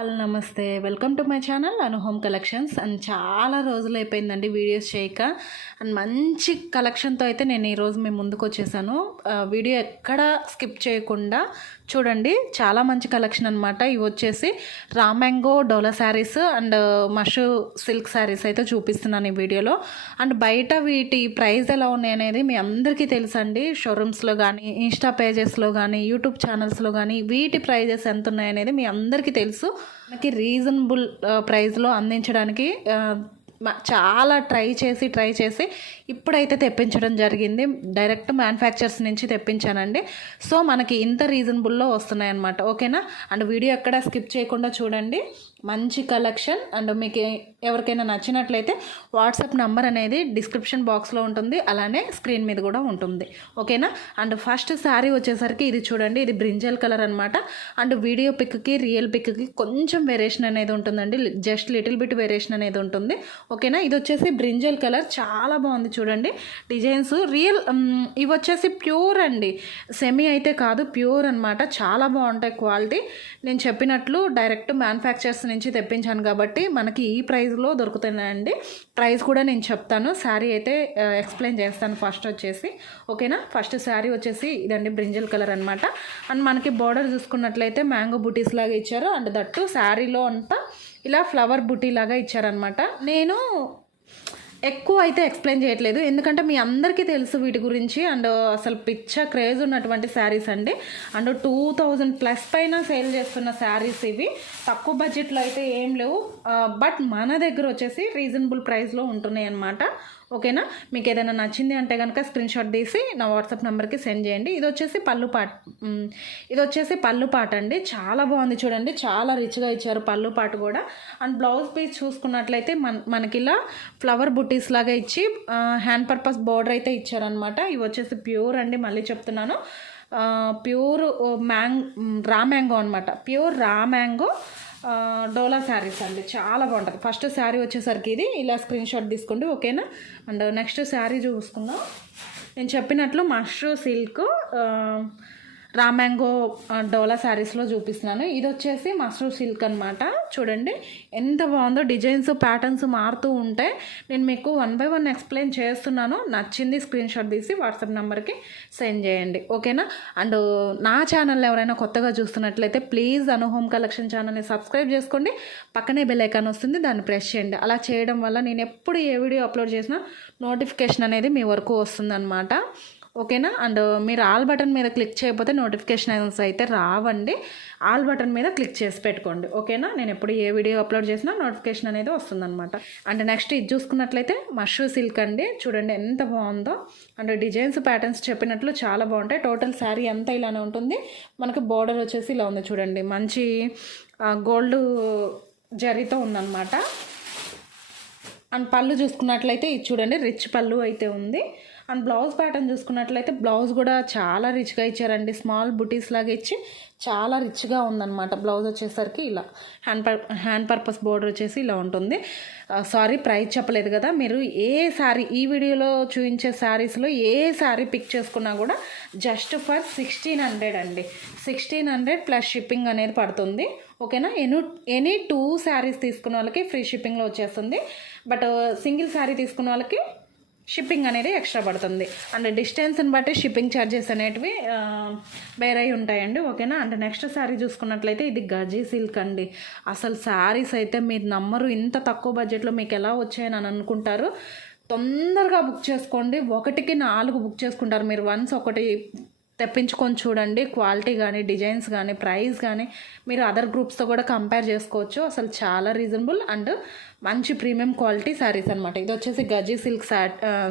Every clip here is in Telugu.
హలో నమస్తే, welcome to my channel Anu home collections. And చాలా రోజులు అయిపోయిందండి వీడియోస్ చేయక. అండ్ మంచి కలెక్షన్తో అయితే నేను ఈరోజు మేము ముందుకు వచ్చేసాను. వీడియో ఎక్కడ స్కిప్ చేయకుండా చూడండి. చాలా మంచి కలెక్షన్ అనమాట. ఇవి వచ్చేసి raw mango dola saris and మషు silk saris అయితే చూపిస్తున్నాను ఈ వీడియోలో. అండ్ బయట వీటి ప్రైస్ ఎలా ఉన్నాయి అనేది మీ అందరికీ తెలుసండి. షోరూమ్స్లో కానీ, ఇన్స్టా పేజెస్లో కానీ, యూట్యూబ్ ఛానల్స్లో కానీ వీటి ప్రైజెస్ ఎంత ఉన్నాయనేది మీ అందరికీ తెలుసు. మనకి రీజనబుల్ ప్రైస్లో అందించడానికి చాలా ట్రై చేసి ఇప్పుడైతే తెప్పించడం జరిగింది. డైరెక్ట్ మ్యానుఫ్యాక్చర్స్ నుంచి తెప్పించానండి. సో మనకి ఇంత రీజనబుల్లో వస్తున్నాయి అన్నమాట. ఓకేనా. అండ్ వీడియో ఎక్కడ స్కిప్ చేయకుండా చూడండి. మంచి కలెక్షన్. అండ్ మీకు ఎవరికైనా నచ్చినట్లయితే వాట్సాప్ నంబర్ అనేది డిస్క్రిప్షన్ బాక్స్లో ఉంటుంది, అలానే స్క్రీన్ మీద కూడా ఉంటుంది. ఓకేనా. అండ్ ఫస్ట్ శారీ వచ్చేసరికి ఇది చూడండి. ఇది బ్రింజల్ కలర్ అనమాట. And video Pikki real Pikki కొంచెం వేరియేషన్ అనేది ఉంటుందండి. జస్ట్ లిటిల్ బిట్ వేరియేషన్ అనేది ఉంటుంది. ఓకేనా. ఇది వచ్చేసి బ్రింజల్ కలర్, చాలా బాగుంది చూడండి. Designs real. ఇవి వచ్చేసి ప్యూర్ అండి, సెమీ అయితే కాదు, ప్యూర్ అనమాట. చాలా బాగుంటాయి క్వాలిటీ. నేను చెప్పినట్లు డైరెక్ట్ మ్యానుఫ్యాక్చర్స్ నుంచి తెప్పించాను కాబట్టి మనకి ఈ ప్రైస్లో దొరుకుతున్నాయండి. ప్రైస్ కూడా నేను చెప్తాను. శారీ అయితే ఎక్స్ప్లెయిన్ చేస్తాను ఫస్ట్ వచ్చేసి. ఓకేనా. ఫస్ట్ శారీ వచ్చేసి ఇదండి, బ్రింజల్ కలర్ అనమాట. అండ్ మనకి బార్డర్ చూసుకున్నట్లయితే మ్యాంగో బుటీస్ లాగా ఇచ్చారు. అండ్ దట్టు శారీలో అంతా ఇలా ఫ్లవర్ బుటీ లాగా ఇచ్చారనమాట. నేను ఎక్కువ అయితే ఎక్స్ప్లెయిన్ చేయట్లేదు, ఎందుకంటే మీ అందరికీ తెలుసు వీటి గురించి. అండ్ అసలు పిచ్చ క్రేజ్ ఉన్నటువంటి శారీస్ అండి. అండ్ 2000+ పైన సేల్ చేస్తున్న శారీస్ ఇవి. తక్కువ బడ్జెట్లో అయితే ఏం లేవు, బట్ మన దగ్గర వచ్చేసి రీజనబుల్ ప్రైస్లో ఉంటున్నాయి అన్నమాట. ఓకేనా. మీకు ఏదైనా నచ్చింది అంటే కనుక స్క్రీన్ షాట్ తీసి నా వాట్సాప్ నెంబర్కి సెండ్ చేయండి. ఇది వచ్చేసి పళ్ళు పాట అండి. చాలా బాగుంది చూడండి. చాలా రిచ్గా ఇచ్చారు పళ్ళు పాట కూడా. అండ్ బ్లౌజ్ పీస్ చూసుకున్నట్లయితే మనకి ఇలా ఫ్లవర్ బుటీస్ లాగా ఇచ్చి హ్యాండ్ పర్పస్ బార్డర్ అయితే ఇచ్చారనమాట. ఇవి వచ్చేసి ప్యూర్ అండి, మళ్ళీ చెప్తున్నాను. ప్యూర్ రా మ్యాంగో అనమాట. ప్యూర్ రా మ్యాంగో డోలా శారీస్ అండి. చాలా బాగుంటుంది. ఫస్ట్ శారీ వచ్చేసరికి ఇది ఇలా స్క్రీన్ షాట్ తీసుకోండి. ఓకేనా. అండ్ నెక్స్ట్ శారీ చూసుకుందాం. నేను చెప్పినట్లు మష్రూ సిల్క్ రామ్యాంగో డోలా శారీస్లో చూపిస్తున్నాను. ఇది వచ్చేసి మష్రూ సిల్క్ అనమాట. చూడండి ఎంత బాగుందో. డిజైన్స్ ప్యాటర్న్స్ మారుతూ ఉంటాయి. నేను మీకు 1 by 1 ఎక్స్ప్లెయిన్ చేస్తున్నాను. నచ్చింది స్క్రీన్ షాట్ తీసి వాట్సాప్ నెంబర్కి సెండ్ చేయండి. ఓకేనా. అండ్ నా ఛానల్ ఎవరైనా కొత్తగా చూస్తున్నట్లయితే ప్లీజ్ అను హోమ్ కలెక్షన్ ఛానల్ని సబ్స్క్రైబ్ చేసుకోండి. పక్కనే బెల్ ఐకాన్ వస్తుంది, దాన్ని ప్రెస్ చేయండి. అలా చేయడం వల్ల నేను ఎప్పుడు ఏ వీడియో అప్లోడ్ చేసినా నోటిఫికేషన్ అనేది మీ వరకు వస్తుందన్నమాట. ఓకేనా. అండ్ మీరు ఆల్ బటన్ మీద క్లిక్ చేయకపోతే నోటిఫికేషన్స్ అయితే రావండి. ఆల్ బటన్ మీద క్లిక్ చేసి పెట్టుకోండి. ఓకేనా. నేను ఎప్పుడు ఏ వీడియో అప్లోడ్ చేసినా నోటిఫికేషన్ అనేది వస్తుందన్నమాట. అండ్ నెక్స్ట్ ఇది చూసుకున్నట్లయితే మష్రూ సిల్క్ అండి. చూడండి ఎంత బాగుందో. అండ్ డిజైన్స్ ప్యాటర్న్స్ చెప్పినట్లు చాలా బాగుంటాయి. టోటల్ శారీ అంతా ఇలానే ఉంటుంది. మనకు బార్డర్ వచ్చేసి ఇలా ఉంది చూడండి. మంచి గోల్డ్ జరీతో ఉందన్నమాట. అండ్ పళ్ళు చూసుకున్నట్లయితే ఇది చూడండి, రిచ్ పళ్ళు అయితే ఉంది. అండ్ బ్లౌజ్ ప్యాటర్న్ చూసుకున్నట్లయితే బ్లౌజ్ కూడా చాలా రిచ్గా ఇచ్చారండి. స్మాల్ బుటీస్ లాగా ఇచ్చి చాలా రిచ్గా ఉందన్నమాట. బ్లౌజ్ వచ్చేసరికి ఇలా హ్యాండ్ పర్పస్ బోర్డర్ వచ్చేసి ఇలా ఉంటుంది. సారీ, ప్రైస్ చెప్పలేదు కదా. మీరు ఏ శారీ ఈ వీడియోలో చూపించే శారీస్లో ఏ శారీ పిక్ చేసుకున్నా కూడా జస్ట్ ఫర్ 1600 అండి. 1600 ప్లస్ షిప్పింగ్ అనేది పడుతుంది. ఓకేనా. ఎనీ 2 శారీస్ తీసుకున్న వాళ్ళకి ఫ్రీ షిప్పింగ్లో వచ్చేస్తుంది. బట్ సింగిల్ శారీ తీసుకున్న వాళ్ళకి షిప్పింగ్ అనేది ఎక్స్ట్రా పడుతుంది. అండ్ డిస్టెన్స్ని బట్టి షిప్పింగ్ ఛార్జెస్ అనేటివి వేరే ఉంటాయండి. ఓకేనా. అండ్ నెక్స్ట్ శారీ చూసుకున్నట్లయితే ఇది గజీ సిల్క్ అండి. అసలు శారీస్ అయితే మీరు నమ్మరు, ఇంత తక్కువ బడ్జెట్లో మీకు ఎలా వచ్చాయని అని అనుకుంటారు. తొందరగా బుక్ చేసుకోండి. 1కి 4 బుక్ చేసుకుంటారు మీరు. వన్స్ ఒకటి తెప్పించుకొని చూడండి. క్వాలిటీ కానీ, డిజైన్స్ కానీ, ప్రైస్ కానీ మీరు అదర్ గ్రూప్స్తో కూడా కంపేర్ చేసుకోవచ్చు. అసలు చాలా రీజనబుల్ అండ్ మంచి ప్రీమియం క్వాలిటీ శారీస్ అనమాట. ఇది వచ్చేసి గజీ సిల్క్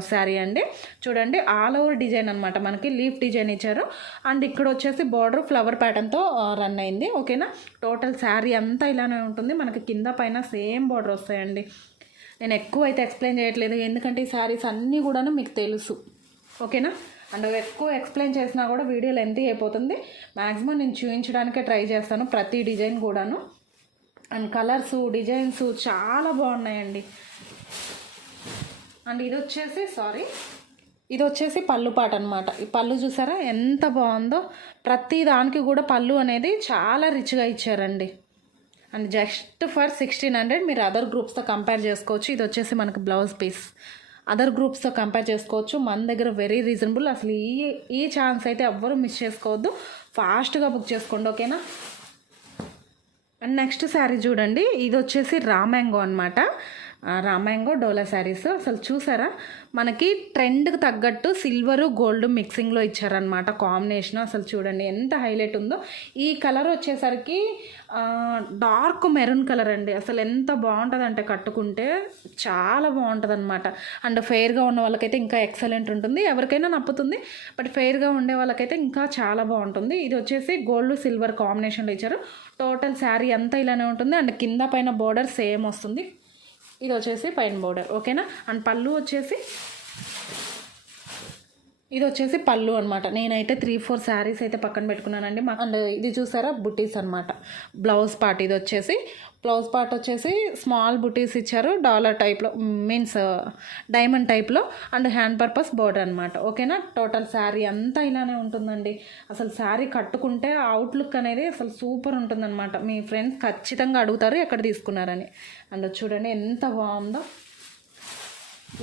శారీ అండి. చూడండి ఆల్ ఓవర్ డిజైన్ అనమాట. మనకి లీఫ్ డిజైన్ ఇచ్చారు. అండ్ ఇక్కడ వచ్చేసి బార్డర్ ఫ్లవర్ ప్యాటర్న్తో రన్ అయింది. ఓకేనా. టోటల్ శారీ అంతా ఇలానే ఉంటుంది. మనకి కింద పైన సేమ్ బార్డర్ వస్తాయండి. నేను ఎక్కువ అయితే ఎక్స్ప్లెయిన్ చేయట్లేదు, ఎందుకంటే ఈ శారీస్ అన్నీ కూడాను మీకు తెలుసు. ఓకేనా. అండ్ ఎక్కువ ఎక్స్ప్లెయిన్ చేసినా కూడా వీడియో లెంతీ అయిపోతుంది. మ్యాక్సిమం నేను చూపించడానికే ట్రై చేస్తాను ప్రతి డిజైన్ కూడాను. అండ్ కలర్స్, డిజైన్స్ చాలా బాగున్నాయండి. అండ్ ఇది వచ్చేసి పళ్ళు పాట అనమాట. ఈ పళ్ళు చూసారా ఎంత బాగుందో. ప్రతి దానికి కూడా పళ్ళు అనేది చాలా రిచ్గా ఇచ్చారండి. అండ్ జస్ట్ ఫర్ 1600 మీరు అదర్ గ్రూప్స్తో కంపేర్ చేసుకోవచ్చు. ఇది వచ్చేసి మనకు బ్లౌజ్ పీస్. అదర్ గ్రూప్స్తో కంపేర్ చేసుకోవచ్చు. మన దగ్గర వెరీ రీజనబుల్. అసలు ఈ ఛాన్స్ అయితే ఎవ్వరూ మిస్ చేసుకోవద్దు. ఫాస్ట్గా బుక్ చేసుకోండి, ఓకేనా. అండ్ నెక్స్ట్ శారీ చూడండి, ఇది వచ్చేసి రామ్యాంగో అనమాట. రామ్యాంగో డోలా శారీస్. అసలు చూసారా, మనకి ట్రెండ్కి తగ్గట్టు సిల్వరు గోల్డ్ మిక్సింగ్లో ఇచ్చారనమాట కాంబినేషన్. అసలు చూడండి ఎంత హైలైట్ ఉందో. ఈ కలర్ వచ్చేసరికి డార్క్ మెరూన్ కలర్ అండి. అసలు ఎంత బాగుంటుంది అంటే కట్టుకుంటే చాలా బాగుంటుంది అనమాట. అండ్ ఫెయిర్గా ఉన్న వాళ్ళకైతే ఇంకా ఎక్సలెంట్ ఉంటుంది, ఎవరికైనా నప్పుతుంది. బట్ ఫెయిర్గా ఉండే వాళ్ళకైతే ఇంకా చాలా బాగుంటుంది. ఇది వచ్చేసి గోల్డ్ సిల్వర్ కాంబినేషన్లో ఇచ్చారు. టోటల్ శారీ అంతా ఇలానే ఉంటుంది. అండ్ కింద పైన బోర్డర్ సేమ్ వస్తుంది. ఇది వచ్చేసి పైన బోర్డర్, ఓకేనా. అండ్ పళ్ళు వచ్చేసి ఇది వచ్చేసి పళ్ళు అనమాట. నేనైతే 3-4 శారీస్ అయితే పక్కన పెట్టుకున్నానండి. అండ్ ఇది చూసారా బుటీస్ అనమాట. బ్లౌజ్ పార్ట్ ఇది వచ్చేసి బ్లౌజ్ పార్ట్ వచ్చేసి స్మాల్ బుటీస్ ఇచ్చారు, డాలర్ టైప్లో, మీన్స్ డైమండ్ టైప్లో. అండ్ హ్యాండ్ పర్పస్ బోర్డర్ అనమాట, ఓకేనా. టోటల్ శారీ అంతా ఇలానే ఉంటుందండి. అసలు శారీ కట్టుకుంటే అవుట్లుక్ అనేది అసలు సూపర్ ఉంటుందన్నమాట. మీ ఫ్రెండ్స్ ఖచ్చితంగా అడుగుతారు ఎక్కడ తీసుకున్నారని. అండ్ చూడండి ఎంత బాగుందో.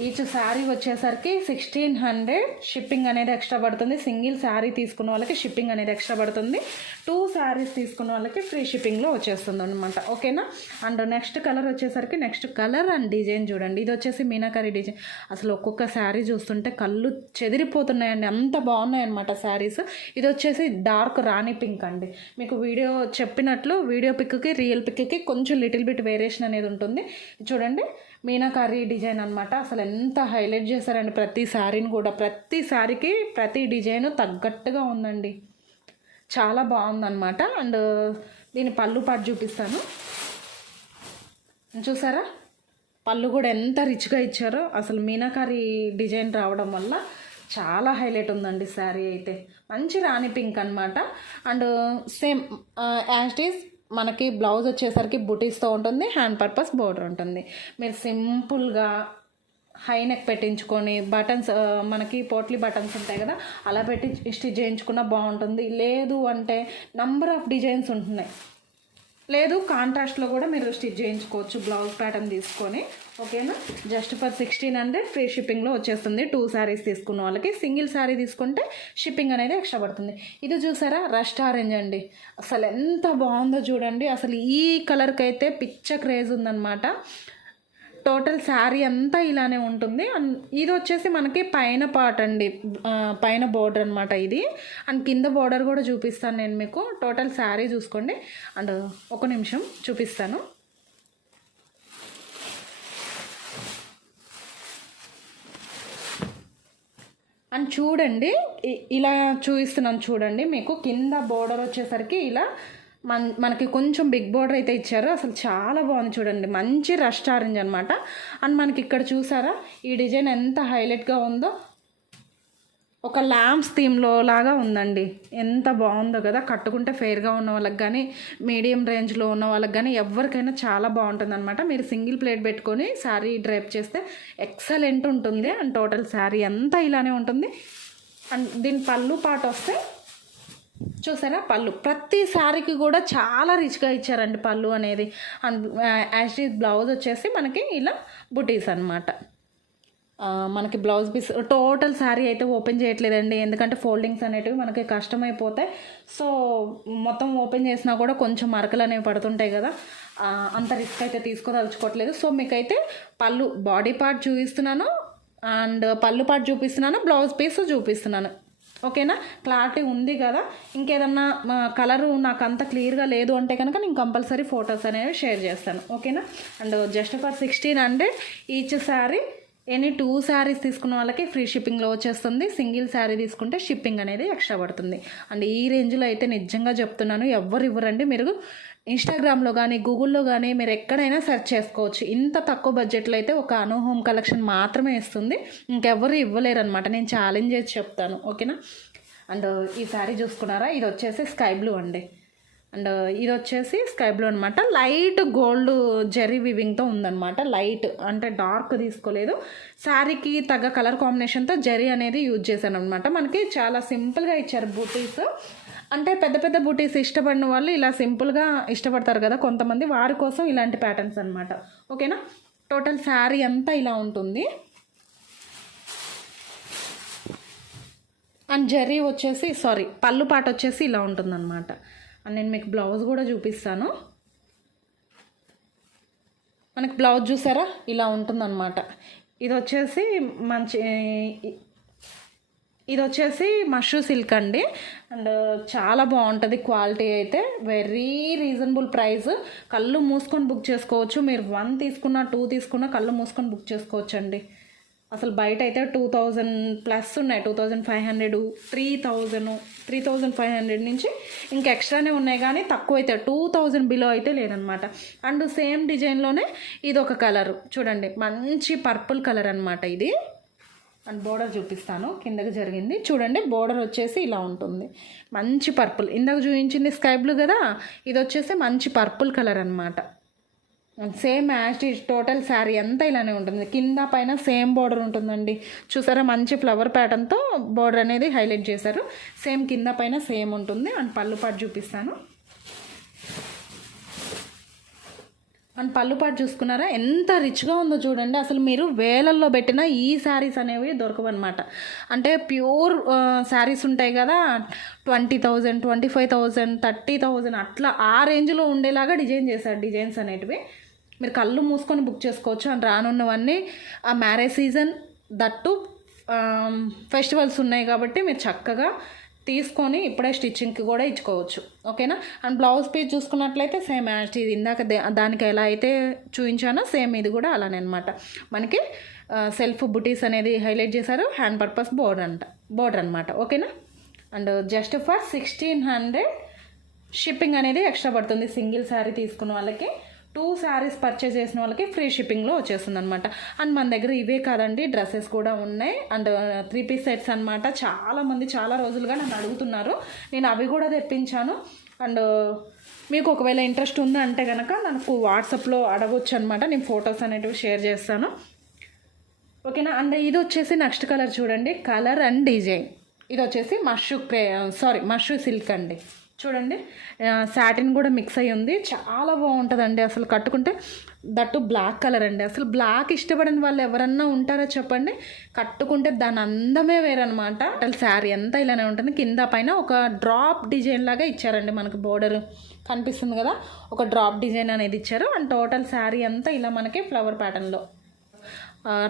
ఈచ్ శారీ వచ్చేసరికి 1600 షిప్పింగ్ అనేది ఎక్స్ట్రా పడుతుంది. సింగిల్ శారీ తీసుకున్న వాళ్ళకి షిప్పింగ్ అనేది ఎక్స్ట్రా పడుతుంది. 2 శారీస్ తీసుకున్న వాళ్ళకి ఫ్రీ షిప్పింగ్లో వచ్చేస్తుంది అనమాట, ఓకేనా. అండ్ నెక్స్ట్ కలర్ వచ్చేసరికి నెక్స్ట్ కలర్ అండ్ డిజైన్ చూడండి. ఇది వచ్చేసి మీనాకరీ డిజైన్. అసలు ఒక్కొక్క శారీ చూస్తుంటే కళ్ళు చెదిరిపోతున్నాయండి, అంత బాగున్నాయి అనమాట శారీస్. ఇది వచ్చేసి డార్క్ రాణి పింక్ అండి. మీకు వీడియో చెప్పినట్లు వీడియో పిక్కి రియల్ పిక్కి కొంచెం లిటిల్ బిట్ వేరియేషన్ అనేది ఉంటుంది. చూడండి మీనాకారీ డిజైన్ అనమాట. అసలు ఎంత హైలైట్ చేశారండి ప్రతి శారీని కూడా. ప్రతి శారీకి ప్రతి డిజైన్ తగ్గట్టుగా ఉందండి, చాలా బాగుందన్నమాట. అండ్ దీని పళ్ళు పాటు చూపిస్తాను. చూసారా పళ్ళు కూడా ఎంత రిచ్గా ఇచ్చారో. అసలు మీనాకారీ డిజైన్ రావడం వల్ల చాలా హైలైట్ ఉందండి శారీ అయితే. మంచి రాణి పింక్ అనమాట. అండ్ సేమ్ యాజ్ ఈజ్ మనకి బ్లౌజ్ వచ్చేసరికి బుటీస్తో ఉంటుంది, హ్యాండ్ పర్పస్ బోర్డర్ ఉంటుంది. మీరు సింపుల్గా హై నెక్ పెట్టించుకొని బటన్స్, మనకి పోట్లీ బటన్స్ ఉంటాయి కదా, అలా పెట్టి స్టిచ్ చేయించుకున్నా బాగుంటుంది. లేదు అంటే నంబర్ ఆఫ్ డిజైన్స్ ఉంటున్నాయి. లేదు కాంట్రాస్ట్లో కూడా మీరు స్టిచ్ చేయించుకోవచ్చు బ్లౌజ్ ప్యాటర్న్ తీసుకొని, ఓకేనా. జస్ట్ ఫర్ 1600 ఫ్రీ షిప్పింగ్లో వచ్చేస్తుంది. 2 శారీస్ తీసుకున్న వాళ్ళకి. సింగిల్ శారీ తీసుకుంటే షిప్పింగ్ అనేది ఎక్స్ట్రా పడుతుంది. ఇది చూసారా రస్ట్ ఆరెంజ్ అండి. అసలు ఎంత బాగుందో చూడండి. అసలు ఈ కలర్కి అయితే పిచ్చ క్రేజ్ ఉందన్నమాట. టోటల్ శారీ అంతా ఇలానే ఉంటుంది. అండ్ ఇది వచ్చేసి మనకి పైన పార్ట్ అండి, పైన బోర్డర్ అనమాట ఇది. అండ్ కింద బోర్డర్ కూడా చూపిస్తాను నేను మీకు. టోటల్ శారీ చూసుకోండి. అండ్ ఒక నిమిషం చూపిస్తాను. అండ్ చూడండి ఇలా చూపిస్తున్నాను చూడండి. మీకు కింద బోర్డర్ వచ్చేసరికి ఇలా మనకి కొంచెం బిగ్ బోర్డర్ అయితే ఇచ్చారు. అసలు చాలా బాగుంది చూడండి, మంచి రస్ట్ ఆరెంజ్ అనమాట. అండ్ మనకి ఇక్కడ చూసారా ఈ డిజైన్ ఎంత హైలైట్గా ఉందో. ఒక ల్యాంప్స్ థీమ్లో లాగా ఉందండి, ఎంత బాగుందో కదా. కట్టుకుంటే ఫెయిర్గా ఉన్న వాళ్ళకి కానీ మీడియం రేంజ్లో ఉన్న వాళ్ళకి కానీ ఎవరికైనా చాలా బాగుంటుంది అనమాట. మీరు సింగిల్ ప్లేట్ పెట్టుకొని శారీ డ్రైప్ చేస్తే ఎక్సలెంట్ ఉంటుంది. అండ్ టోటల్ శారీ అంతా ఇలానే ఉంటుంది. అండ్ దీని పళ్ళు పాట వస్తే చూసారా పళ్ళు ప్రతి శారీకి కూడా చాలా రిచ్గా ఇచ్చారండి పళ్ళు అనేది. అండ్ యాజ్ బ్లౌజ్ వచ్చేసి మనకి ఇలా బుటీస్ అనమాట. మనకి బ్లౌజ్ పీస్ టోటల్ శారీ అయితే ఓపెన్ చేయట్లేదండి, ఎందుకంటే ఫోల్డింగ్స్ అనేటివి మనకి కష్టమైపోతాయి. సో మొత్తం ఓపెన్ చేసినా కూడా కొంచెం మరకలు అనేవి పడుతుంటాయి కదా, అంత రిస్క్ అయితే తీసుకోదలుచుకోవట్లేదు. సో మీకైతే పళ్ళు బాడీ పార్ట్ చూపిస్తున్నాను, అండ్ పళ్ళు పార్ట్ చూపిస్తున్నాను, బ్లౌజ్ పీస్ చూపిస్తున్నాను, ఓకేనా. క్లారిటీ ఉంది కదా. ఇంకేదన్నా కలరు నాకు అంత క్లియర్గా లేదు అంటే కనుక నేను కంపల్సరీ ఫొటోస్ అనేవి షేర్ చేస్తాను, ఓకేనా. And just for 1600 each sari. Any 2 saris తీసుకున్న వాళ్ళకి ఫ్రీ షిప్పింగ్లో వచ్చేస్తుంది. సింగిల్ శారీ తీసుకుంటే షిప్పింగ్ అనేది ఎక్స్ట్రా పడుతుంది. అండ్ ఈ రేంజ్లో అయితే నిజంగా చెప్తున్నాను ఎవ్వరు ఇవ్వరండి. మీరు ఇన్స్టాగ్రామ్లో కానీ గూగుల్లో కానీ మీరు ఎక్కడైనా సెర్చ్ చేసుకోవచ్చు. ఇంత తక్కువ బడ్జెట్లో అయితే ఒక అను హోమ్ కలెక్షన్ మాత్రమే ఇస్తుంది, ఇంకెవ్వరు ఇవ్వలేరు అనమాట. నేను ఛాలెంజ్ చేసి చెప్తాను, ఓకేనా. అండ్ ఈ శారీ చూసుకున్నారా, ఇది వచ్చేసి స్కై బ్లూ అండి. అండ్ ఇది వచ్చేసి స్కై బ్లూ అనమాట. లైట్ గోల్డ్ జెరీ వివింగ్తో ఉందన్నమాట. లైట్ అంటే డార్క్ తీసుకోలేదు. శారీకి తగ్గ కలర్ కాంబినేషన్తో జెరీ అనేది యూజ్ చేశాను అనమాట. మనకి చాలా సింపుల్గా ఇచ్చారు బూటీస్. అంటే పెద్ద పెద్ద బూటీస్ ఇష్టపడిన వాళ్ళు ఇలా సింపుల్గా ఇష్టపడతారు కదా కొంతమంది, వారి కోసం ఇలాంటి ప్యాటర్న్స్ అనమాట. ఓకేనా. టోటల్ శారీ అంతా ఇలా ఉంటుంది. అండ్ జరీ వచ్చేసి పళ్ళు పాట వచ్చేసి ఇలా ఉంటుందన్నమాట. అండ్ నేను మీకు బ్లౌజ్ కూడా చూపిస్తాను. మనకి బ్లౌజ్ చూసారా ఇలా ఉంటుందన్నమాట. ఇది వచ్చేసి మష్రూ సిల్క్ అండి. అండ్ చాలా బాగుంటుంది క్వాలిటీ అయితే, వెరీ రీజనబుల్ ప్రైస్. కళ్ళు మూసుకొని బుక్ చేసుకోవచ్చు. మీరు 1 తీసుకున్నా 2 తీసుకున్నా కళ్ళు మూసుకొని బుక్ చేసుకోవచ్చు అండి. అసలు బయట అయితే 2000+ ఉన్నాయి, 2500, 3000, 3500 నుంచి ఇంకా ఎక్స్ట్రానే ఉన్నాయి, కానీ తక్కువ అయితే 2000 బిలో అయితే లేదనమాట. అండ్ సేమ్ డిజైన్లోనే ఇది ఒక కలర్ చూడండి, మంచి పర్పుల్ కలర్ అనమాట ఇది. అండ్ బోర్డర్ చూపిస్తాను, కిందకి జరిగింది చూడండి. బోర్డర్ వచ్చేసి ఇలా ఉంటుంది, మంచి పర్పుల్. ఇందాక చూపించింది స్కై బ్లూ కదా, ఇది వచ్చేసి మంచి పర్పుల్ కలర్ అనమాట. సేమ్ యాజ్ టోటల్ శారీ అంతా ఇలానే ఉంటుంది. కింద పైన సేమ్ బోర్డర్ ఉంటుందండి. చూసారా, మంచి ఫ్లవర్ ప్యాటర్న్తో బోర్డర్ అనేది హైలైట్ చేశారు. సేమ్ కింద పైన సేమ్ ఉంటుంది. అండ్ పళ్ళు పాటు చూపిస్తాను. అండ్ పళ్ళు పాటు చూసుకున్నారా ఎంత రిచ్గా ఉందో చూడండి. అసలు మీరు వేలల్లో పెట్టిన ఈ శారీస్ అనేవి దొరకవన్నమాట. అంటే ప్యూర్ శారీస్ ఉంటాయి కదా, 20,000, 25,000, 30,000 అట్లా ఆ రేంజ్లో ఉండేలాగా డిజైన్ చేశారు. డిజైన్స్ అనేటివి మీరు కళ్ళు మూసుకొని బుక్ చేసుకోవచ్చు. అండ్ రానున్నవన్నీ ఆ మ్యారేజ్ సీజన్, దట్టు ఫెస్టివల్స్ ఉన్నాయి కాబట్టి మీరు చక్కగా తీసుకొని ఇప్పుడే స్టిచ్చింగ్కి కూడా ఇచ్చుకోవచ్చు. ఓకేనా. అండ్ బ్లౌజ్ పీస్ చూసుకున్నట్లయితే సేమ్ యాజ్ ఇది ఇందాక దానికి ఎలా అయితే చూపించానో సేమ్ ఇది కూడా అలానే అనమాట. మనకి సెల్ఫ్ బుటీస్ అనేది హైలైట్ చేశారు. హ్యాండ్ పర్పస్ బోర్డర్ అనమాట. ఓకేనా. అండ్ జస్ట్ ఫర్ 1600 షిప్పింగ్ అనేది ఎక్స్ట్రా పడుతుంది. సింగిల్ శారీ తీసుకున్న వాళ్ళకి, 2 శారీస్ పర్చేజ్ చేసిన వాళ్ళకి ఫ్రీ షిప్పింగ్లో వచ్చేస్తుంది అనమాట. అండ్ మన దగ్గర ఇవే కాదండి, డ్రెస్సెస్ కూడా ఉన్నాయి. అండ్ 3 పీస్ సెట్స్ అనమాట. చాలామంది చాలా రోజులుగా నన్ను అడుగుతున్నారు, నేను అవి కూడా తెప్పించాను. అండ్ మీకు ఒకవేళ ఇంట్రెస్ట్ ఉందంటే కనుక నాకు వాట్సాప్లో అడగొచ్చు అనమాట. నేను ఫొటోస్ అనేటివి షేర్ చేస్తాను. ఓకేనా. అండ్ ఇది వచ్చేసి నెక్స్ట్ కలర్ చూడండి, కలర్ అండ్ డిజైన్. ఇది వచ్చేసి మష్రూ సిల్క్ అండి. చూడండి, సాటిన్ కూడా మిక్స్ అయ్యి ఉంది. చాలా బాగుంటుందండి అసలు కట్టుకుంటే. దట్టు బ్లాక్ కలర్ అండి. అసలు బ్లాక్ ఇష్టపడని వాళ్ళు ఎవరన్నా ఉంటారో చెప్పండి, కట్టుకుంటే దాని అందమే వేరనమాట. అసలు శారీ అంతా ఇలానే ఉంటుంది. కింద పైన ఒక డ్రాప్ డిజైన్ లాగా ఇచ్చారండి. మనకు బోర్డర్ కనిపిస్తుంది కదా, ఒక డ్రాప్ డిజైన్ అనేది ఇచ్చారు. అండ్ టోటల్ శారీ అంతా ఇలా మనకి ఫ్లవర్ ప్యాటర్న్లో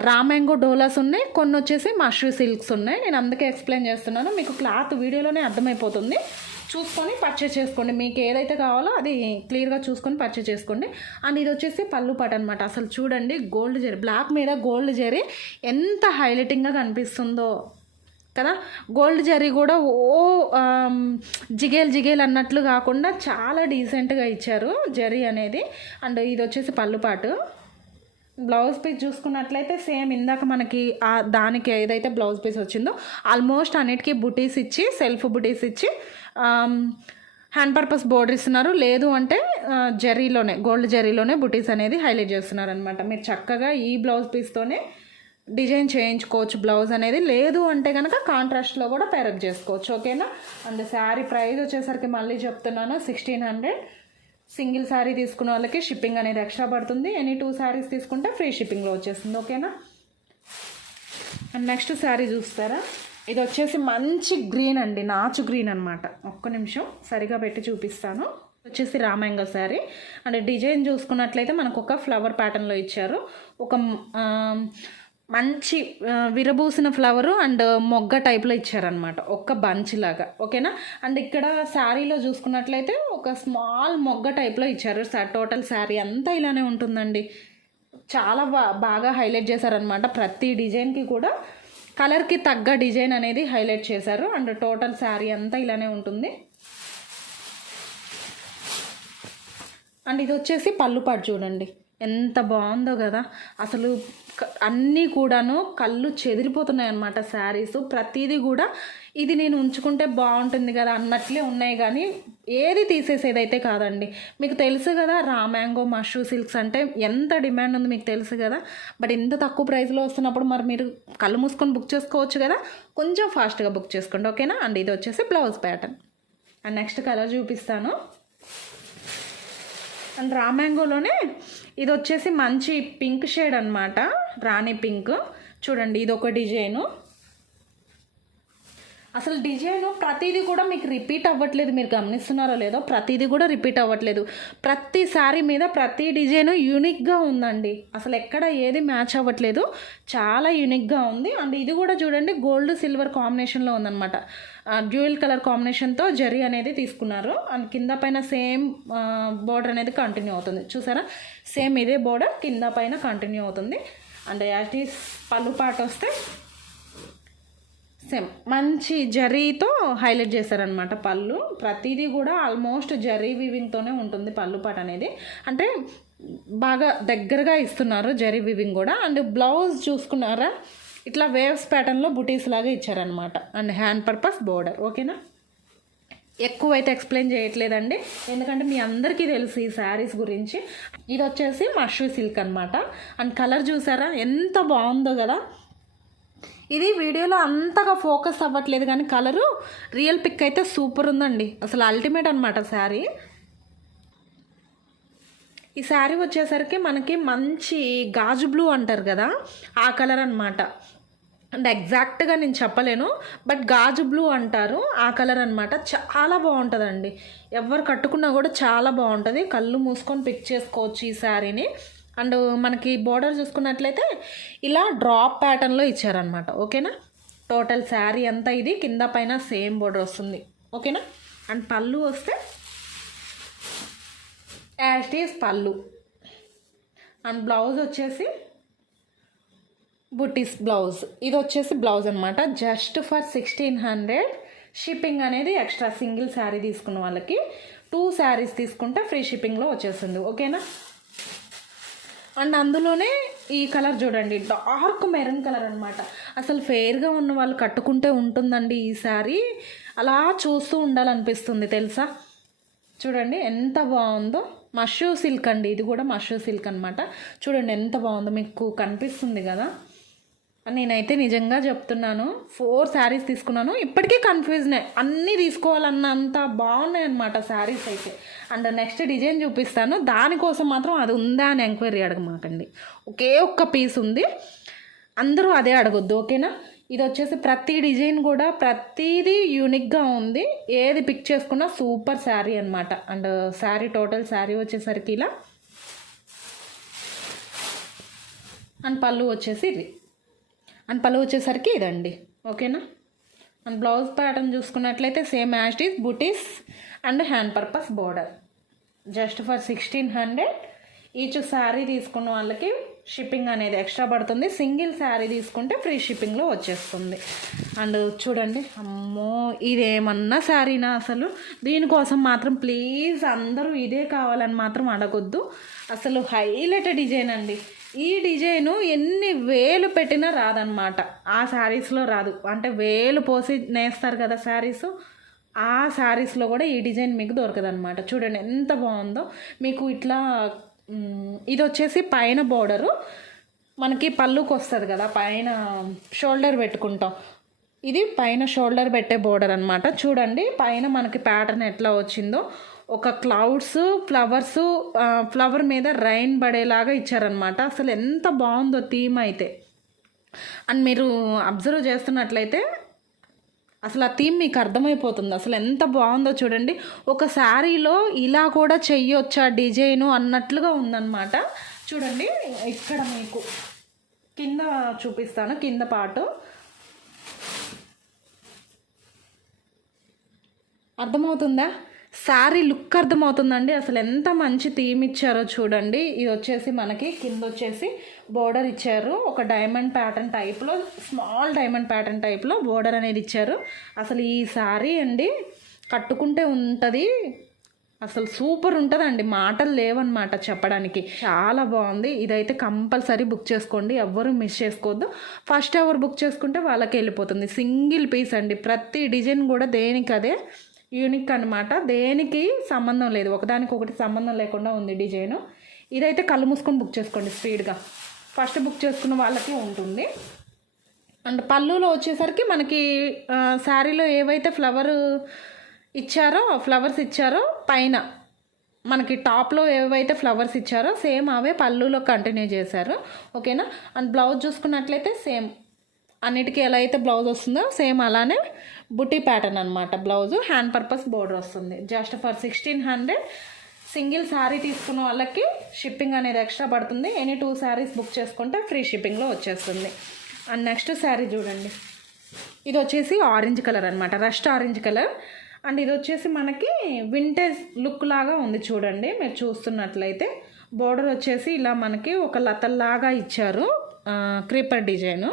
రామ్యాంగో డోలాస్ ఉన్నాయి, కొన్ని వచ్చేసి మష్రూ సిల్క్స్ ఉన్నాయి. నేను అందుకే ఎక్స్ప్లెయిన్ చేస్తున్నాను, మీకు క్లాత్ వీడియోలోనే అర్థమైపోతుంది. చూసుకొని పర్చేస్ చేసుకోండి, మీకు ఏదైతే కావాలో అది క్లియర్గా చూసుకొని పర్చేస్ చేసుకోండి. అండ్ ఇది వచ్చేసి పళ్ళు పాట అనమాట. అసలు చూడండి, గోల్డ్ జరీ, బ్లాక్ మీద గోల్డ్ జరీ ఎంత హైలైటింగ్గా కనిపిస్తుందో కదా. గోల్డ్ జరీ కూడా జిగేల్ అన్నట్లు కాకుండా చాలా డీసెంట్గా ఇచ్చారు జరీ అనేది. అండ్ ఇది వచ్చేసి పళ్ళు పాటు. బ్లౌజ్ పీస్ చూసుకున్నట్లయితే సేమ్ ఇందాక మనకి దానికి ఏదైతే బ్లౌజ్ పీస్ వచ్చిందో ఆల్మోస్ట్ అన్నిటికీ బుటీస్ ఇచ్చి, సెల్ఫ్ బుటీస్ ఇచ్చి హ్యాండ్ పర్పస్ బోర్డర్ ఇస్తున్నారు. లేదు అంటే జరీలోనే, గోల్డ్ జరీలోనే బుటీస్ అనేది హైలైట్ చేస్తున్నారు అనమాట. మీరు చక్కగా ఈ బ్లౌజ్ పీస్తోనే డిజైన్ చేయించుకోవచ్చు బ్లౌజ్ అనేది. లేదు అంటే కనుక కాంట్రాస్ట్లో కూడా పేరప్ చేసుకోవచ్చు. ఓకేనా. అండ్ శారీ ప్రైస్ వచ్చేసరికి మళ్ళీ చెప్తున్నాను, 1600. సింగిల్ శారీ తీసుకున్న వాళ్ళకి షిప్పింగ్ అనేది ఎక్స్ట్రా పడుతుంది. ఎనీ 2 శారీస్ తీసుకుంటే ఫ్రీ షిప్పింగ్లో వచ్చేస్తుంది. ఓకేనా. అండ్ నెక్స్ట్ శారీ చూస్తారా, ఇది వచ్చేసి మంచి గ్రీన్ అండి, నాచు గ్రీన్ అనమాట. ఒక్క నిమిషం సరిగా పెట్టి చూపిస్తాను. వచ్చేసి రామ్యాంగో శారీ. అండ్ డిజైన్ చూసుకున్నట్లయితే మనకు ఒక ఫ్లవర్ ప్యాటర్న్లో ఇచ్చారు. ఒక మంచి విరబూసిన ఫ్లవరు అండ్ మొగ్గ టైప్లో ఇచ్చారనమాట, ఒక్క బంచ్ లాగా. ఓకేనా. అండ్ ఇక్కడ శారీలో చూసుకున్నట్లయితే ఒక స్మాల్ మొగ్గ టైప్లో ఇచ్చారు. టోటల్ శారీ అంతా ఇలానే ఉంటుందండి. చాలా బాగా హైలైట్ చేశారనమాట. ప్రతి డిజైన్కి కూడా కలర్కి తగ్గ డిజైన్ అనేది హైలైట్ చేశారు. అండ్ టోటల్ శారీ అంతా ఇలానే ఉంటుంది. అండ్ ఇది వచ్చేసి పళ్ళు పాటు చూడండి, ఎంత బాగుందో కదా. అసలు అన్నీ కూడాను కళ్ళు చెదిరిపోతున్నాయి అన్నమాట శారీస్. ప్రతిదీ కూడా ఇది నేను ఉంచుకుంటే బాగుంటుంది కదా అన్నట్లే ఉన్నాయి, కానీ ఏది తీసేసేదైతే కాదండి. మీకు తెలుసు కదా రామ్యాంగో మష్రూ సిల్క్స్ అంటే ఎంత డిమాండ్ ఉంది మీకు తెలుసు కదా. బట్ ఇంత తక్కువ ప్రైస్లో వస్తున్నప్పుడు మరి మీరు కళ్ళు మూసుకొని బుక్ చేసుకోవచ్చు కదా, కొంచెం ఫాస్ట్గా బుక్ చేసుకోండి. ఓకేనా. అండ్ ఇది వచ్చేసి blouse pattern. And next colour చూపిస్తాను. అండ్ రా మ్యాంగోలోనే ఇది వచ్చేసి మంచి పింక్ షేడ్ అనమాట, రాణి పింక్. చూడండి ఇది ఒక డిజైను. అసలు డిజైన్ ప్రతిదీ కూడా మీకు రిపీట్ అవ్వట్లేదు, మీరు గమనిస్తున్నారో లేదో, ప్రతిదీ కూడా రిపీట్ అవ్వట్లేదు. ప్రతి శారీ మీద ప్రతి డిజైన్ యూనిక్గా ఉందండి, అసలు ఎక్కడ ఏది మ్యాచ్ అవ్వట్లేదు, చాలా యూనిక్గా ఉంది. అండ్ ఇది కూడా చూడండి గోల్డ్ సిల్వర్ కాంబినేషన్లో ఉందన్నమాట, డ్యూయల్ కలర్ కాంబినేషన్తో జరీ అనేది తీసుకున్నారు. అండ్ కింద పైన సేమ్ బోర్డర్ అనేది కంటిన్యూ అవుతుంది, చూసారా, సేమ్ ఇదే బోర్డర్ కింద పైన కంటిన్యూ అవుతుంది. అండ్ యాట్ ఈస్ పళ్ళు పాట వస్తే సేమ్ మంచి జరీతో హైలైట్ చేశారనమాట పళ్ళు. ప్రతిదీ కూడా ఆల్మోస్ట్ జరీ వీవింగ్తోనే ఉంటుంది పళ్ళు పాట అనేది, అంటే బాగా దగ్గరగా ఇస్తున్నారు జరీ వీవింగ్ కూడా. అండ్ బ్లౌజ్ చూసుకున్నారా, ఇట్లా వేవ్స్ ప్యాటర్న్లో బుటీస్ లాగా ఇచ్చారనమాట. And hand purpose border. ఓకేనా, ఎక్కువైతే ఎక్స్ప్లెయిన్ చేయట్లేదండి, ఎందుకంటే మీ అందరికీ తెలుసు ఈ శారీస్ గురించి. ఇది వచ్చేసి మష్రూ సిల్క్ అనమాట. అండ్ కలర్ చూసారా ఎంత బాగుందో కదా. ఇది వీడియోలో అంతగా ఫోకస్ అవ్వట్లేదు కానీ కలరు రియల్ పిక్ అయితే సూపర్ ఉందండి, అసలు అల్టిమేట్ అనమాట శారీ. ఈ శారీ వచ్చేసరికి మనకి మంచి గాజు బ్లూ అంటారు కదా, ఆ కలర్ అనమాట. అంటే ఎగ్జాక్ట్గా నేను చెప్పలేను, బట్ గాజు బ్లూ అంటారు, ఆ కలర్ అనమాట. చాలా బాగుంటుందండి, ఎవరు కట్టుకున్నా కూడా చాలా బాగుంటుంది. కళ్ళు మూసుకొని పిక్ చేసుకోవచ్చు ఈ శారీని. అండ్ మనకి బోర్డర్ చూసుకున్నట్లయితే ఇలా డ్రాప్ ప్యాటర్న్లో ఇచ్చారనమాట. ఓకేనా, టోటల్ శారీ అంతా ఇది కింద పైన సేమ్ బోర్డర్ వస్తుంది. ఓకేనా, అండ్ పళ్ళు వస్తే యాజ్ ఈజ్ పళ్ళు. అండ్ బ్లౌజ్ వచ్చేసి బుటీస్ బ్లౌజ్. ఇది వచ్చేసి బ్లౌజ్ అనమాట, జస్ట్ ఫర్ 1600. షిప్పింగ్ అనేది ఎక్స్ట్రా, సింగిల్ శారీ తీసుకున్న వాళ్ళకి 2 శారీస్ తీసుకుంటే ఫ్రీ షిప్పింగ్లో వచ్చేస్తుంది. ఓకేనా, అండ్ అందులోనే ఈ కలర్ చూడండి, డార్క్ మెరూన్ కలర్ అనమాట. అసలు ఫెయిర్గా ఉన్న వాళ్ళు కట్టుకుంటే ఉంటుందండి ఈ శారీ, అలా చూస్తూ ఉండాలనిపిస్తుంది తెలుసా. చూడండి ఎంత బాగుందో, మష్రూ సిల్క్ అండి, ఇది కూడా మష్రూ సిల్క్ అనమాట. చూడండి ఎంత బాగుందో, మీకు కనిపిస్తుంది కదా. నేనైతే నిజంగా చెప్తున్నాను, 4 శారీస్ తీసుకున్నాను, ఇప్పటికీ కన్ఫ్యూజనే, అన్నీ తీసుకోవాలన్నంత బాగున్నాయి అనమాట శారీస్ అయితే. అండ్ నెక్స్ట్ డిజైన్ చూపిస్తాను, దానికోసం మాత్రం అది ఉందా అని ఎంక్వైరీ అడగమాకండి, ఒకే ఒక్క పీస్ ఉంది, అందరూ అదే అడగొద్దు. ఓకేనా, ఇది వచ్చేసి ప్రతి డిజైన్ కూడా ప్రతిదీ యూనిక్గా ఉంది, ఏది పిక్ చేసుకున్నా సూపర్ శారీ అనమాట. అండ్ శారీ టోటల్ శారీ వచ్చేసరికి ఇలా, అండ్ పళ్ళు వచ్చేసి ఇది, అండ్ పళ్ళు వచ్చేసరికి ఇదండి. ఓకేనా, అండ్ బ్లౌజ్ ప్యాటర్న్ చూసుకున్నట్లయితే same as is buttis and hand purpose border. Just for 1600. Each sari తీసుకున్న వాళ్ళకి షిప్పింగ్ అనేది ఎక్స్ట్రా పడుతుంది, సింగిల్ శారీ తీసుకుంటే ఫ్రీ షిప్పింగ్లో వచ్చేస్తుంది. అండ్ చూడండి, అమ్మో ఇదేమన్నా శారీనా అసలు, దీనికోసం మాత్రం ప్లీజ్ అందరూ ఇదే కావాలని మాత్రం అడగొద్దు, అసలు హైలైట్ డిజైన్ అండి. ఈ డిజైను ఎన్ని వేలు పెట్టినా రాదనమాట, ఆ శారీస్లో రాదు, అంటే వేలు పోసి నేస్తారు కదా శారీస్, ఆ శారీస్లో కూడా ఈ డిజైన్ మీకు దొరకదనమాట. చూడండి ఎంత బాగుందో మీకు. ఇట్లా ఇది వచ్చేసి పైన బోర్డరు మనకి పళ్ళుకి వస్తుంది కదా, పైన షోల్డర్ పెట్టుకుంటాం, ఇది పైన షోల్డర్ పెట్టే బోర్డర్ అనమాట. చూడండి పైన మనకి ప్యాటర్న్ ఎట్లా వచ్చిందో, ఒక క్లౌడ్స్ ఫ్లవర్స్, ఫ్లవర్ మీద రైన్ పడేలాగా ఇచ్చారనమాట. అసలు ఎంత బాగుందో థీమ్ అయితే. అండ్ మీరు అబ్జర్వ్ చేస్తున్నట్లయితే అసలు ఆ థీమ్ మీకు అర్థమైపోతుంది, అసలు ఎంత బాగుందో చూడండి. ఒక శారీలో ఇలా కూడా చెయ్యొచ్చా డిజైను అన్నట్లుగా ఉందన్నమాట. చూడండి ఇక్కడ మీకు కింద చూపిస్తాను, కింద పాటు అర్థమవుతుందా, శారీ లుక్ అర్థమవుతుందండి. అసలు ఎంత మంచి థీమ్ ఇచ్చారో చూడండి. ఇది వచ్చేసి మనకి కింద వచ్చేసి బోర్డర్ ఇచ్చారు, ఒక డైమండ్ ప్యాటర్న్ టైప్లో, స్మాల్ డైమండ్ ప్యాటర్న్ టైప్లో బోర్డర్ అనేది ఇచ్చారు. అసలు ఈ శారీ అండి కట్టుకుంటే ఉంటుంది, అసలు సూపర్ ఉంటుందండి, మాటలు లేవన్నమాట చెప్పడానికి. చాలా బాగుంది. ఇదైతే కంపల్సరీ బుక్ చేసుకోండి, ఎవ్వరూ మిస్ చేసుకోవద్దు. ఫస్ట్ ఎవరు బుక్ చేసుకుంటే వాళ్ళకి వెళ్ళిపోతుంది. సింగిల్ పీస్ అండి, ప్రతి డిజైన్ కూడా దేనికి అదే యూనిక్ అనమాట, దేనికి సంబంధం లేదు, ఒకదానికొకటి సంబంధం లేకుండా ఉంది డిజైను. ఇదైతే కళ్ళు మూసుకొని బుక్ చేసుకోండి స్పీడ్గా, ఫస్ట్ బుక్ చేసుకున్న వాళ్ళకి ఉంటుంది. అండ్ పళ్ళులో వచ్చేసరికి మనకి శారీలో ఏవైతే ఫ్లవర్ ఇచ్చారో ఫ్లవర్స్ ఇచ్చారో పైన మనకి టాప్లో ఏవైతే ఫ్లవర్స్ ఇచ్చారో సేమ్ అవే పళ్ళులో కంటిన్యూ చేశారు. ఓకేనా. అండ్ బ్లౌజ్ చూసుకున్నట్లయితే సేమ్ అన్నిటికీ ఎలా అయితే బ్లౌజ్ వస్తుందో సేమ్ అలానే బుటీ ప్యాటర్న్ అనమాట. బ్లౌజు హ్యాండ్ పర్పస్ బోర్డర్ వస్తుంది. Just for 1600. సింగిల్ శారీ తీసుకున్న వాళ్ళకి షిప్పింగ్ అనేది ఎక్స్ట్రా పడుతుంది. ఎనీ 2 శారీస్ బుక్ చేసుకుంటే ఫ్రీ షిప్పింగ్లో వచ్చేస్తుంది. అండ్ నెక్స్ట్ శారీ చూడండి, ఇది వచ్చేసి ఆరెంజ్ కలర్ అనమాట, రస్ట్ ఆరెంజ్ కలర్. అండ్ ఇది వచ్చేసి మనకి వింటేజ్ లుక్ లాగా ఉంది చూడండి. మీరు చూస్తున్నట్లయితే బోర్డర్ వచ్చేసి ఇలా మనకి ఒక లతల్లాగా ఇచ్చారు, క్రీపర్ డిజైను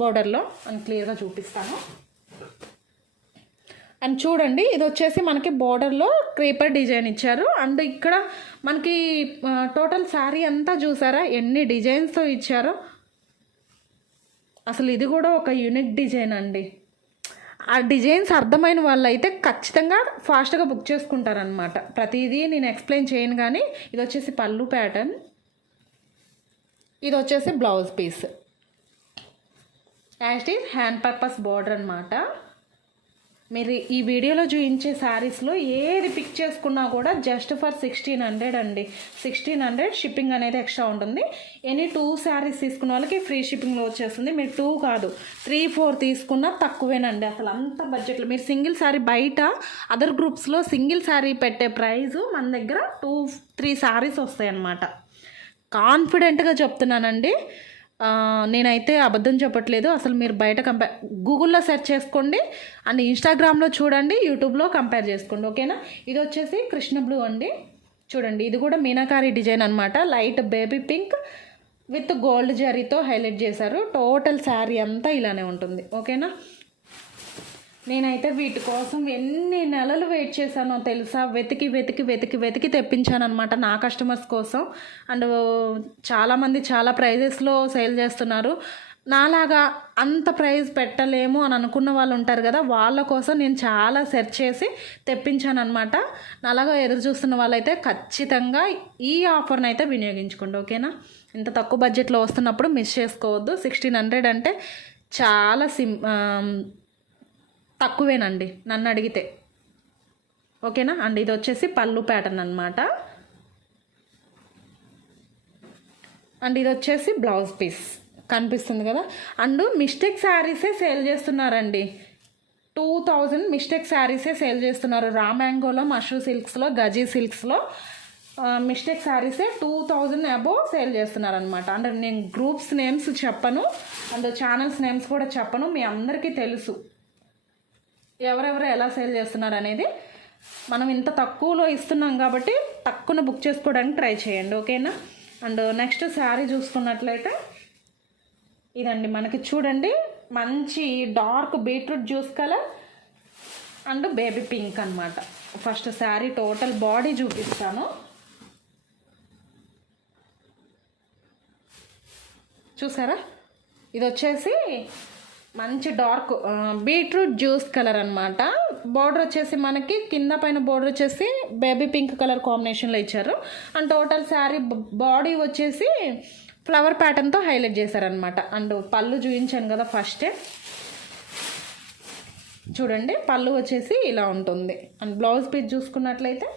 బోర్డర్లో. అని క్లియర్గా చూపిస్తాను. అండ్ చూడండి, ఇది వచ్చేసి మనకి బోర్డర్లో క్రీపర్ డిజైన్ ఇచ్చారు. అండ్ ఇక్కడ మనకి టోటల్ శారీ అంతా చూసారా ఎన్ని డిజైన్స్తో ఇచ్చారో. అసలు ఇది కూడా ఒక యూనిక్ డిజైన్ అండి. ఆ డిజైన్స్ అర్థమైన వాళ్ళు అయితే ఖచ్చితంగా ఫాస్ట్గా బుక్ చేసుకుంటారనమాట. ప్రతిదీ నేను ఎక్స్ప్లెయిన్ చేయను, కానీ ఇది వచ్చేసి పళ్ళు ప్యాటర్న్, ఇది వచ్చేసి blouse piece, as is hand purpose border అనమాట. మీరు ఈ వీడియోలో చూపించే శారీస్లో ఏది పిక్ చేసుకున్నా కూడా జస్ట్ ఫర్ 1600 అండి. 1600 షిప్పింగ్ అనేది ఎక్స్ట్రా ఉంటుంది. ఎనీ 2 శారీస్ తీసుకున్న వాళ్ళకి ఫ్రీ షిప్పింగ్లో వచ్చేస్తుంది. మీరు 2 కాదు 3-4 తీసుకున్నా తక్కువేనండి. అసలు అంత బడ్జెట్లో మీరు సింగిల్ శారీ బయట అదర్ గ్రూప్స్లో సింగిల్ శారీ పెట్టే ప్రైజు మన దగ్గర 2-3 శారీస్ వస్తాయి అన్నమాట. కాన్ఫిడెంట్గా చెప్తున్నానండి, నేనైతే అబద్ధం చెప్పట్లేదు. అసలు మీరు బయట గూగుల్లో సెర్చ్ చేసుకోండి, అండ్ ఇన్స్టాగ్రామ్లో చూడండి, యూట్యూబ్లో కంపేర్ చేసుకోండి. ఓకేనా. ఇది వచ్చేసి కృష్ణ బ్లూ అండి. చూడండి, ఇది కూడా మీనాకారి డిజైన్ అనమాట. Light baby pink with gold జరీతో హైలైట్ చేశారు. టోటల్ శారీ అంతా ఇలానే ఉంటుంది. ఓకేనా. నేనైతే వీటి కోసం ఎన్ని నెలలు వెయిట్ చేశానో తెలుసా. వెతికి తెప్పించాను అనమాట నా కస్టమర్స్ కోసం. అండ్ చాలామంది చాలా ప్రైజెస్లో సేల్ చేస్తున్నారు. నాలాగా అంత ప్రైస్ పెట్టలేము అని అనుకున్న వాళ్ళు ఉంటారు కదా, వాళ్ళ కోసం నేను చాలా సెర్చ్ చేసి తెప్పించాను అనమాట. నాలాగా ఎదురు చూస్తున్న వాళ్ళైతే ఖచ్చితంగా ఈ ఆఫర్ని అయితే వినియోగించుకోండి. ఓకేనా. ఇంత తక్కువ బడ్జెట్లో వస్తున్నప్పుడు మిస్ చేసుకోవద్దు. 1600 అంటే చాలా తక్కువేనండి నన్ను అడిగితే. ఓకేనా. అండ్ ఇది వచ్చేసి పళ్ళు ప్యాటర్న్ అనమాట. అండ్ ఇది వచ్చేసి బ్లౌజ్ పీస్ కనిపిస్తుంది కదా. అండ్ మిస్టేక్ శారీసే సేల్ చేస్తున్నారండి. 2000 మిస్టేక్ శారీసే సేల్ చేస్తున్నారు. రామ్యాంగోలో, మష్రూ సిల్క్స్లో, గజీ సిల్క్స్లో మిస్టేక్ శారీసే 2000 అబోవ్ సేల్ చేస్తున్నారనమాట. అంటే నేను గ్రూప్స్ నేమ్స్ చెప్పను, అండ్ ఛానల్స్ నేమ్స్ కూడా చెప్పను. మీ అందరికీ తెలుసు ఎవరెవరు ఎలా సేల్ చేస్తున్నారు అనేది. మనం ఇంత తక్కువలో ఇస్తున్నాం కాబట్టి తక్కువ బుక్ చేసుకోవడానికి ట్రై చేయండి. ఓకేనా. అండ్ నెక్స్ట్ శారీ చూసుకున్నట్లయితే ఇదండి. మనకి చూడండి మంచి dark beetroot juice colour and baby pink అనమాట. ఫస్ట్ శారీ టోటల్ బాడీ చూపిస్తాను. చూసారా, ఇది వచ్చేసి మంచి డార్క్ బీట్రూట్ జ్యూస్ కలర్ అనమాట. బార్డర్ వచ్చేసి మనకి కింద పైన బార్డర్ వచ్చేసి బేబీ పింక్ కలర్ కాంబినేషన్లో ఇచ్చారు. అండ్ టోటల్ శారీ బాడీ వచ్చేసి ఫ్లవర్ ప్యాటర్న్తో హైలైట్ చేశారనమాట. అండ్ పళ్ళు చూపించాను కదా ఫస్టే, చూడండి పళ్ళు వచ్చేసి ఇలా ఉంటుంది. అండ్ బ్లౌజ్ పీస్ చూసుకున్నట్లయితే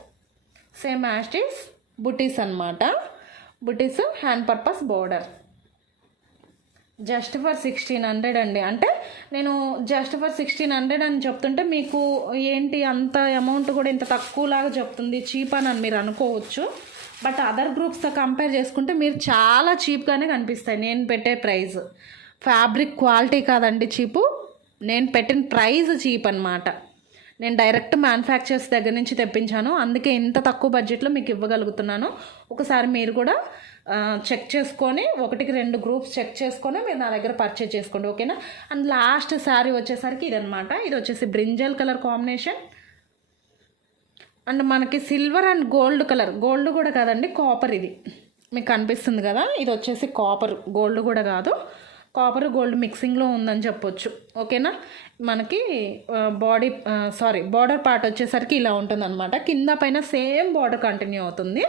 సేమ్ యాజ్ ఈస్ బుటీస్ అనమాట. బుటీస్ hand purpose border. Just for 1600 అండి. అంటే నేను జస్ట్ ఫర్ 1600 అని చెప్తుంటే మీకు ఏంటి అంత అమౌంట్ కూడా ఇంత తక్కువలాగా చెప్తుంది, చీప్ అని మీరు అనుకోవచ్చు. బట్ అదర్ గ్రూప్స్తో కంపేర్ చేసుకుంటే మీరు చాలా చీప్గానే కనిపిస్తాయి. నేను పెట్టే ప్రైస్ ఫ్యాబ్రిక్ క్వాలిటీ కాదండి చీపు, నేను పెట్టిన ప్రైస్ చీప్ అనమాట. నేను డైరెక్ట్ మ్యానుఫ్యాక్చర్స్ దగ్గర నుంచి తెప్పించాను, అందుకే ఇంత తక్కువ బడ్జెట్లో మీకు ఇవ్వగలుగుతున్నాను. ఒకసారి మీరు కూడా చెక్ చేసుకొని 1-2 గ్రూప్స్ చెక్ చేసుకొని మీరు నా దగ్గర పర్చేజ్ చేసుకోండి. ఓకేనా. అండ్ లాస్ట్ శారీ వచ్చేసరికి ఇదనమాట. ఇది వచ్చేసి బ్రింజల్ కలర్ కాంబినేషన్ అండ్ మనకి silver and gold colour, gold కూడా కాదండి కాపర్. ఇది మీకు కనిపిస్తుంది కదా, ఇది వచ్చేసి కాపర్, గోల్డ్ కూడా కాదు, కాపర్ గోల్డ్ మిక్సింగ్లో ఉందని చెప్పొచ్చు. ఓకేనా. మనకి బార్డర్ పార్ట్ వచ్చేసరికి ఇలా ఉంటుంది అనమాట. కింద పైన సేమ్ బార్డర్ కంటిన్యూ అవుతుంది.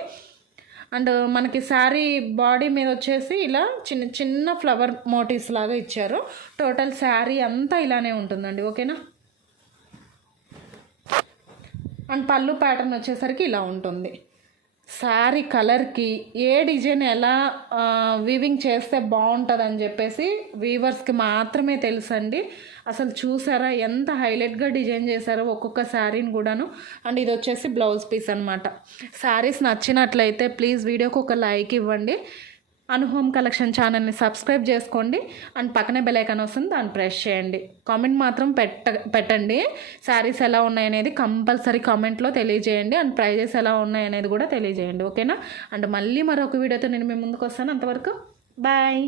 అండ్ మనకి శారీ బాడీ మీద వచ్చేసి ఇలా చిన్న చిన్న ఫ్లవర్ మోటివ్స్ లాగా ఇచ్చారు. టోటల్ శారీ అంతా ఇలానే ఉంటుందండి. ఓకేనా. అండ్ పళ్ళు ప్యాటర్న్ వచ్చేసరికి ఇలా ఉంటుంది. శారీ కలర్కి ఏ డిజైన్ ఎలా వీవింగ్ చేస్తే బాగుంటుందని చెప్పేసి వీవర్స్కి మాత్రమే తెలుసండి. అసలు చూసారా ఎంత హైలైట్గా డిజైన్ చేశారో ఒక్కొక్క శారీని కూడాను. అండ్ ఇది వచ్చేసి బ్లౌజ్ పీస్ అనమాట. శారీస్ నచ్చినట్లయితే ప్లీజ్ వీడియోకి ఒక లైక్ ఇవ్వండి. అనుహోమ్ కలెక్షన్ ఛానల్ని సబ్స్క్రైబ్ చేసుకోండి. అండ్ పక్కనే బెల్ ఐకాన్ వస్తుంది, దాన్ని ప్రెస్ చేయండి. కామెంట్ మాత్రం పెట్టండి. శారీస్ ఎలా ఉన్నాయనేది కంపల్సరీ కామెంట్లో తెలియజేయండి. అండ్ ప్రైజెస్ ఎలా ఉన్నాయనేది కూడా తెలియజేయండి. ఓకేనా? అండ్ మళ్ళీ మరొక వీడియోతో నేను మీ ముందుకు వస్తాను. అంతవరకు బాయ్.